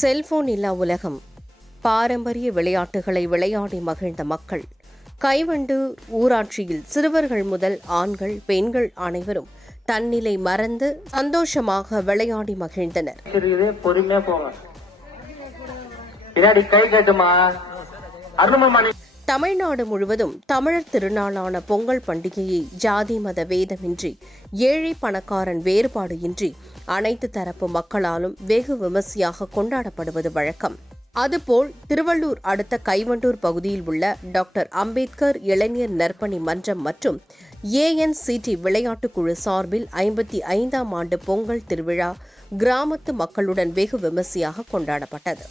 Cellphone இல்லா உலகம். பாரம்பரிய விளையாட்டுகளை விளையாடி மகிழ்ந்த மக்கள். கைவண்டு ஊராட்சியில் சிறுவர்கள் முதல் ஆண்கள் பெண்கள் அனைவரும் தன்னிலை மறந்து சந்தோஷமாக விளையாடி மகிழ்ந்தனர். பொறுமையா போங்க. பின்னாடி கை கட்டுமா? அருணம்மா தமிழ்நாடு முழுவதும் தமிழர் திருநாளான பொங்கல் பண்டிகையை ஜாதி மத வேதமின்றி ஏழை பணக்காரன் வேறுபாடு இன்றி அனைத்து தரப்பு மக்களாலும் வெகு விமர்சையாக கொண்டாடப்படுவது வழக்கம். அதுபோல் திருவள்ளூர் அடுத்த கைவண்டூர் பகுதியில் உள்ள டாக்டர் அம்பேத்கர் இளைஞர் நற்பணி மன்றம் மற்றும் ஏஎன்சிடி விளையாட்டுக் குழு சார்பில் ஐம்பத்தி ஐந்தாம் ஆண்டு பொங்கல் திருவிழா கிராமத்து மக்களுடன் வெகு விமர்சையாக கொண்டாடப்பட்டது.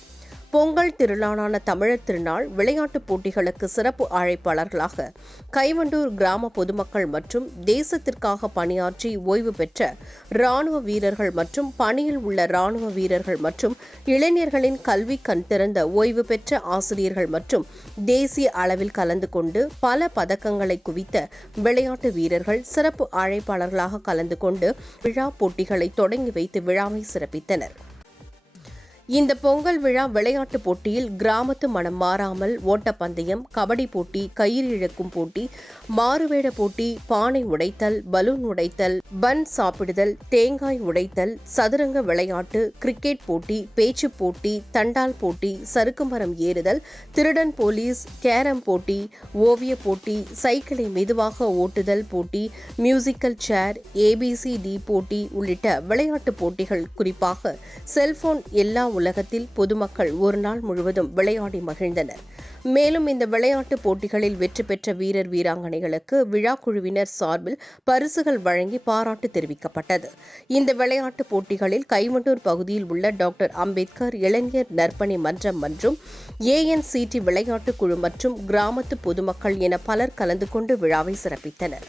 பொங்கல் திருநாளான தமிழர் திருநாள் விளையாட்டுப் போட்டிகளுக்கு சிறப்பு அழைப்பாளர்களாக கைவண்டூர் கிராம பொதுமக்கள் மற்றும் தேசத்திற்காக பணியாற்றி ஓய்வு பெற்ற ராணுவ வீரர்கள் மற்றும் பணியில் உள்ள ராணுவ வீரர்கள் மற்றும் இளைஞர்களின் கல்வி கண் திறந்த ஓய்வு பெற்ற ஆசிரியர்கள் மற்றும் தேசிய அளவில் கலந்து கொண்டு பல பதக்கங்களை குவித்த விளையாட்டு வீரர்கள் சிறப்பு அழைப்பாளர்களாக கலந்து கொண்டு விழா போட்டிகளை தொடங்கி வைத்து விழாவை சிறப்பித்தனர். இந்த பொங்கல் விழா விளையாட்டுப் போட்டியில் கிராமத்து மனம் மாறாமல் ஓட்டப்பந்தயம் கபடி போட்டி கயிறு இழக்கும் போட்டி மாறுவேட போட்டி பானை உடைத்தல் பலூன் உடைத்தல் பன் சாப்பிடுதல் தேங்காய் உடைத்தல் சதுரங்க விளையாட்டு கிரிக்கெட் போட்டி பேச்சுப் போட்டி தண்டால் போட்டி சறுக்கு மரம் ஏறுதல் திருடன் போலீஸ் கேரம் போட்டி ஓவிய போட்டி சைக்கிளை மெதுவாக ஓட்டுதல் போட்டி மியூசிக்கல் சேர் ஏபிசி டி போட்டி உள்ளிட்ட விளையாட்டுப் போட்டிகள் குறிப்பாக செல்போன் எல்லா உலகத்தில் பொதுமக்கள் ஒரு நாள் முழுவதும் விளையாடி மகிழ்ந்தனர். மேலும் இந்த விளையாட்டுப் போட்டிகளில் வெற்றி பெற்ற வீரர் வீராங்கனைகளுக்கு விழா குழுவினர் சார்பில் பரிசுகள் வழங்கி பாராட்டு தெரிவிக்கப்பட்டது. இந்த விளையாட்டுப் போட்டிகளில் கைமண்டூர் பகுதியில் உள்ள டாக்டர் அம்பேத்கர் இளைஞர் நற்பணி மன்றம் மற்றும் ஏஎன்சிடி விளையாட்டுக் குழு மற்றும் கிராமத்து பொதுமக்கள் என பலர் கலந்து கொண்டு விழாவை சிறப்பித்தனர்.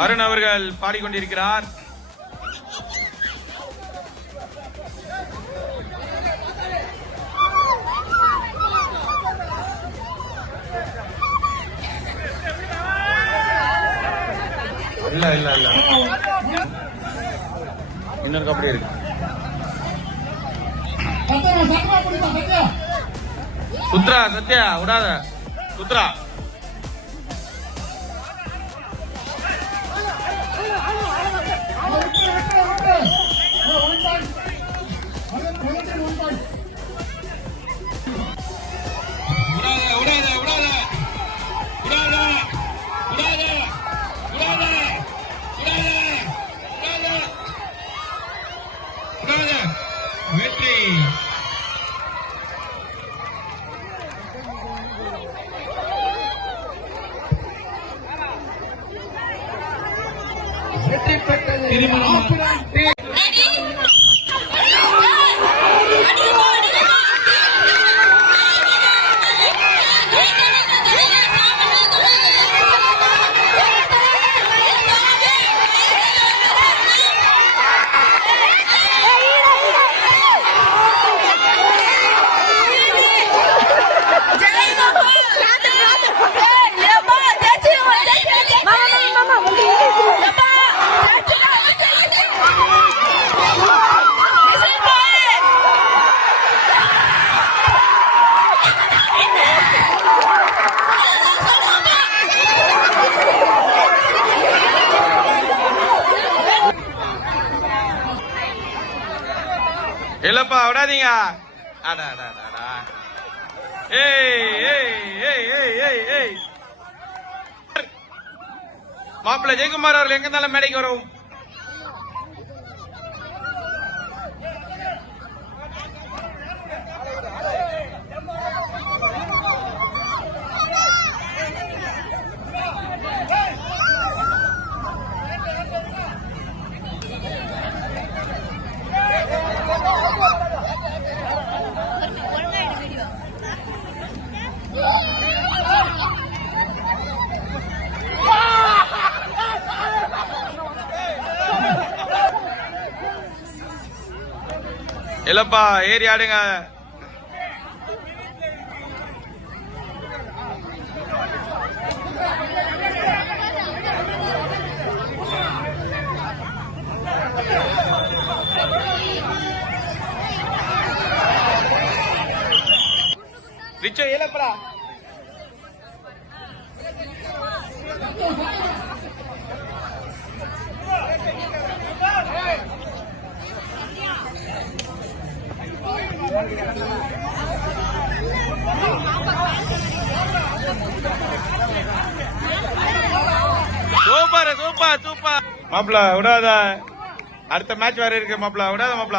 அருண் அவர்கள் பாடிக்கொண்டிருக்கிறார். இல்ல இல்ல இல்ல. இன்னொருக்கு அப்படியே இருக்கு. குத்ரா சத்யா விடாத. குத்ரா இல்லப்பா விடாதீங்க. அடா அடா அடா, ஏய் ஏய் ஏய் ஏய் ஏய் ஏய். ஜெயக்குமார் அவர்கள் எங்க இருந்தாலும் மேடைக்கு வரும் இல்லப்பா ஏறி ஆடுங்க. நிச்சயம் ஏலப்படா சூப்பர் சூப்பர் மாப்பிள விடாத. அடுத்த மேட்ச் வேற இருக்கு மாப்பிள விடாத மாப்பிள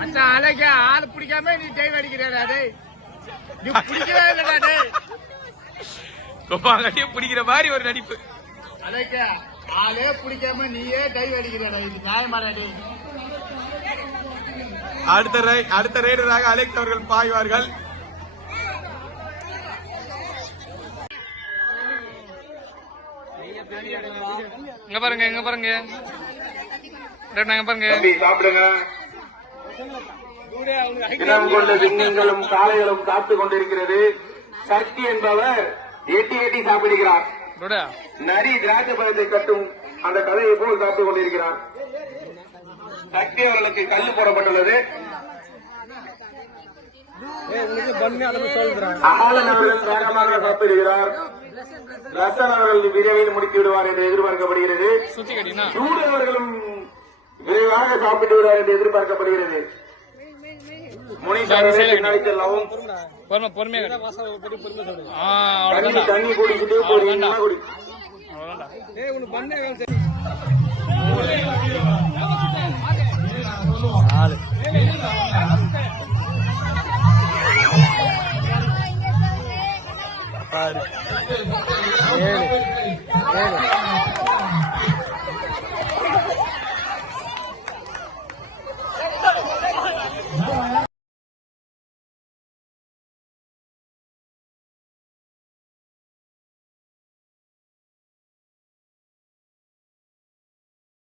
மச்சான் அழகா. ஆள் பிடிக்காம நீ டைவ் அடிக்கிறடா டேய். நீ பிடிக்கவே இல்லடா டேய். கோபாலடியும் பிடிக்கிற மாதிரி ஒரு நடிப்பு. அழகா. ஆளே பிடிக்காம நீயே டைவ் அடிக்கிறடா இது நியாயமாடா டேய். அடுத்த அடுத்த ரைடராக அலெக்ஸ் அவர்கள் பாய்வார்கள். இங்க பாருங்க இங்க பாருங்க. இங்க பாருங்க. சாப்பிடுங்க. இனம் கொண்ட சிங்கங்களும் காளைகளும் காத்துக் கொண்டிருக்கிறது. சக்தி என்பவர் எட்டி எட்டி சாப்பிடுகிறார். நரி திராட்சை பழத்தை கட்டும் அந்த கதையை போல் காத்துக் கொண்டிருக்கிறார். சக்தி அவர்களுக்கு கல்லு போடப்பட்டுள்ளது. அவர்கள் வேகமாக சாப்பிடுகிறார். ரசன் அவர்கள் விரைவில் முடித்து விடுவார் என்று எதிர்பார்க்கப்படுகிறது. சூடு அவர்களும் விரைவாக சாப்பிட்டு விடுவார் என்று எதிர்பார்க்கப்படுகிறது. தண்ணி குடிச்சிட்டு பொறுமையா குடி?